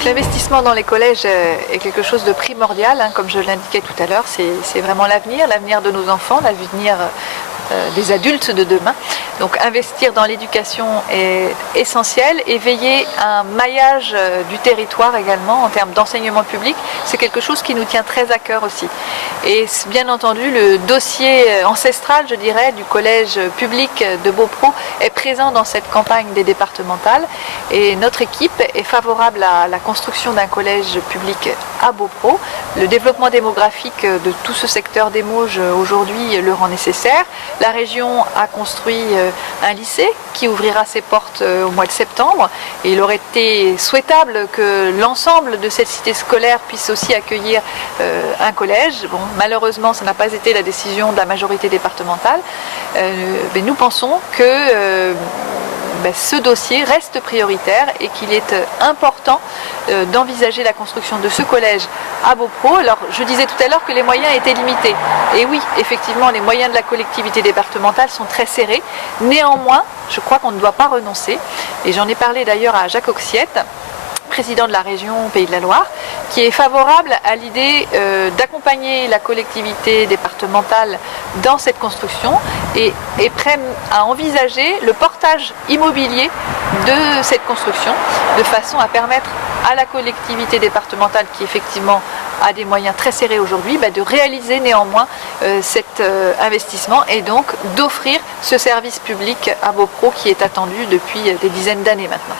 Donc l'investissement dans les collèges est quelque chose de primordial, comme je l'indiquais tout à l'heure, c'est vraiment l'avenir de nos enfants, l'avenir des adultes de demain. Donc investir dans l'éducation est essentiel et veiller à un maillage du territoire également en termes d'enseignement public, c'est quelque chose qui nous tient très à cœur aussi. Et bien entendu, le dossier ancestral, je dirais, du collège public de Beaupro est présent dans cette campagne des départementales et notre équipe est favorable à la construction d'un collège public à Beaupro. Le développement démographique de tout ce secteur des Mauges aujourd'hui le rend nécessaire. La région a construit un lycée qui ouvrira ses portes au mois de septembre et il aurait été souhaitable que l'ensemble de cette cité scolaire puisse aussi accueillir un collège. Bon, malheureusement, ça n'a pas été la décision de la majorité départementale, mais nous pensons que ce dossier reste prioritaire et qu'il est important d'envisager la construction de ce collège à Beaupro. Alors, je disais tout à l'heure que les moyens étaient limités. Et oui, effectivement, les moyens de la collectivité départementale sont très serrés. Néanmoins, je crois qu'on ne doit pas renoncer. Et j'en ai parlé d'ailleurs à Jacques Auxiette, président de la région Pays de la Loire, qui est favorable à l'idée d'accompagner la collectivité départementale dans cette construction et est prêt à envisager le portage immobilier de cette construction de façon à permettre à la collectivité départementale qui effectivement a des moyens très serrés aujourd'hui, de réaliser néanmoins cet investissement et donc d'offrir ce service public à Beaupro qui est attendu depuis des dizaines d'années maintenant.